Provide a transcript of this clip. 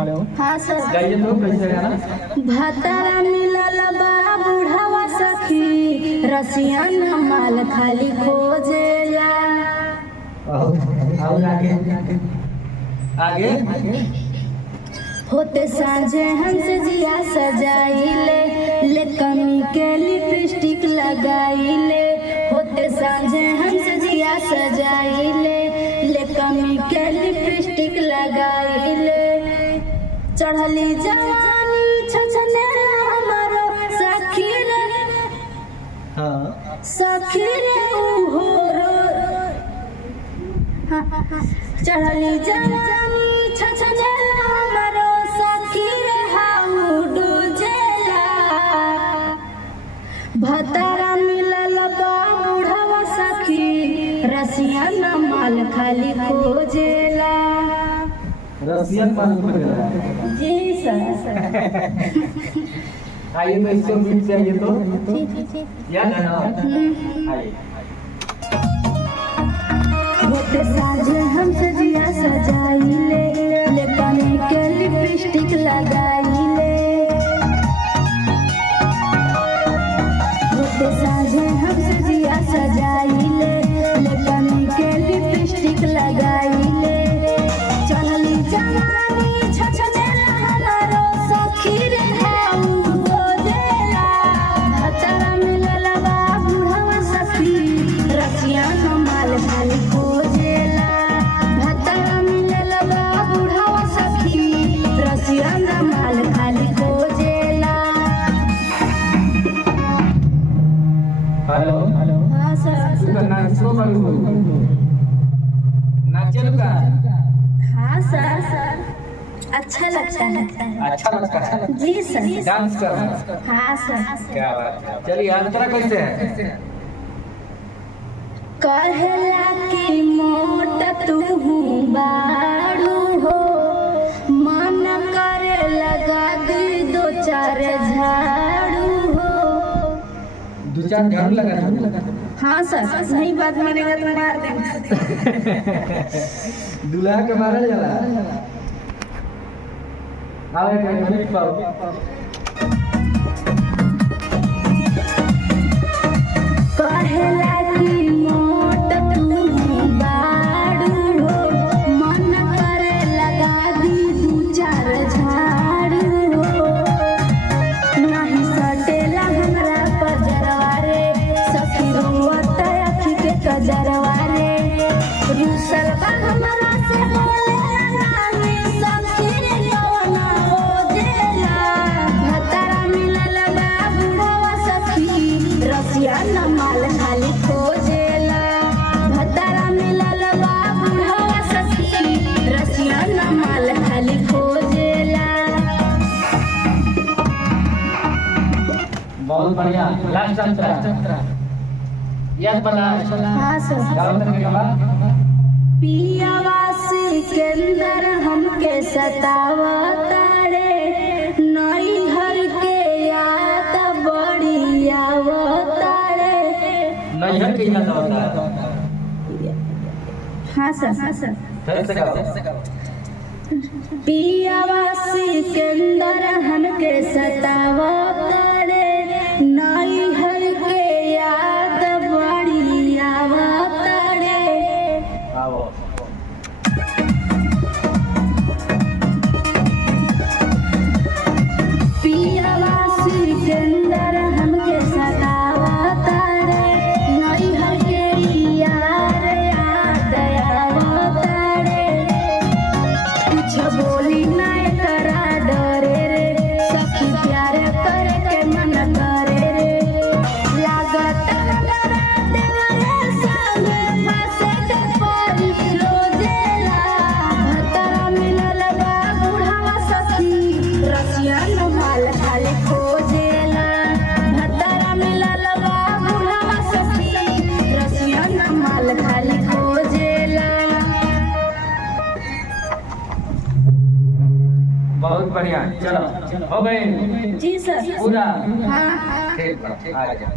हाँ सर। गाइए तो कैसे गाना? भतारा मिलल बा बुढ़ावा सखी, रसियन माल खाली खोजेला। और आगे होते सांझे हमसे जिया सजाइले, ले कमी के लिपस्टिक लगाइले। होते सांझे हमसे जिया सजाइले, ले कमी के लिपस्टिक लगाइले। चढ़ली जवानी छछने हमारो सखी रे, सखी रे उहोरो। चढ़ली जवानी छछने हमारो सखी रे हाउ डूजेला। भतारा मिलल बा बुढ़ावा सखी, रसियन माल खाली खोजेला। रसियन माल खोजेला जी सर। आइए तो इसको बीट चाहिए तो याद है ना? आइए होते साझे हमसे जिया सजाइले, ले कमी के लिपस्टिक लगाइले। होते साझे हमसे जिया सजाइले, ले कमी के लिपस्टिक लगाइले। चढ़ली जवानी छछने हमारो सखी रे हाउ डूजेला। भतारा मिलल बा बुढ़ावा सखी, रसियन माल खाली खोजेला। भतारा मिलल बा बुढ़ावा सखी, रसियन माल खाली खोजेला। हेलो हाँ सर। तू नाचो करू नाचे लगा? हाँ सर, अच्छा लगता है। अच्छा लगता है जी सर। डांस करना? हाँ सर। क्या बात है। चलिए अंतरा कैसे है? कहला की मोट तू बाड़ू हो, मन करे लगा दी दो चार झाड़ू हो। दो चार झाड़ू लगा? हाँ सर, नहीं बात मानेगा तो मार देंगे। दूल्हा के मारा जाला? आओ एक मिनट पाओ। कहला की मोट तू बाड़ू हो, मन करे लगा दी दू चार झाड़ू हो। नहीं सटेला हमरा पजरवा रे, सखी रोवत अखी के कजरवा रे। रुसल बा हमरा से बोले नाही, सखी रे कवना ओजेला। भतारा मिलल बा बुढ़वा सखी, रसियन माल खाली खोजेला। भतारा मिलल बा बुढ़वा सखी, रसियन माल खाली खोजेला। बहुत बढ़िया। लास्ट अंतरा याद बना? हाँ सर। गाओ तक गवा। पियावा सिकंदर हमके सतावता रे, नई हर के याद बड़ी आवता रे। नैहर के याद आता है? हाँ सर। हाँ सर। फिर से गाओ। पियावा सिकंदर हमके सतावता रे, नई हर के याद बड़ी आवता रे। आओ पियावा सिकंदर हमके सतावता रे, नई हर के यार याद आवता रे। कुछ बोली ना करा डरे रे, सखी प्यार करे के मन करे रे। लागत डरा देवरे संग फंसे के परी रोजेला। भतारा मिलल बा बुढ़ावा सखी, रसियन माल खाली खोजेला। भतारा मिलल बा बुढ़ावा सखी, रसियन माल खाली खोजेला। बहुत बढ़िया। चलो हो गए जी सर। पूरा? हाँ। ठीक, आ जा।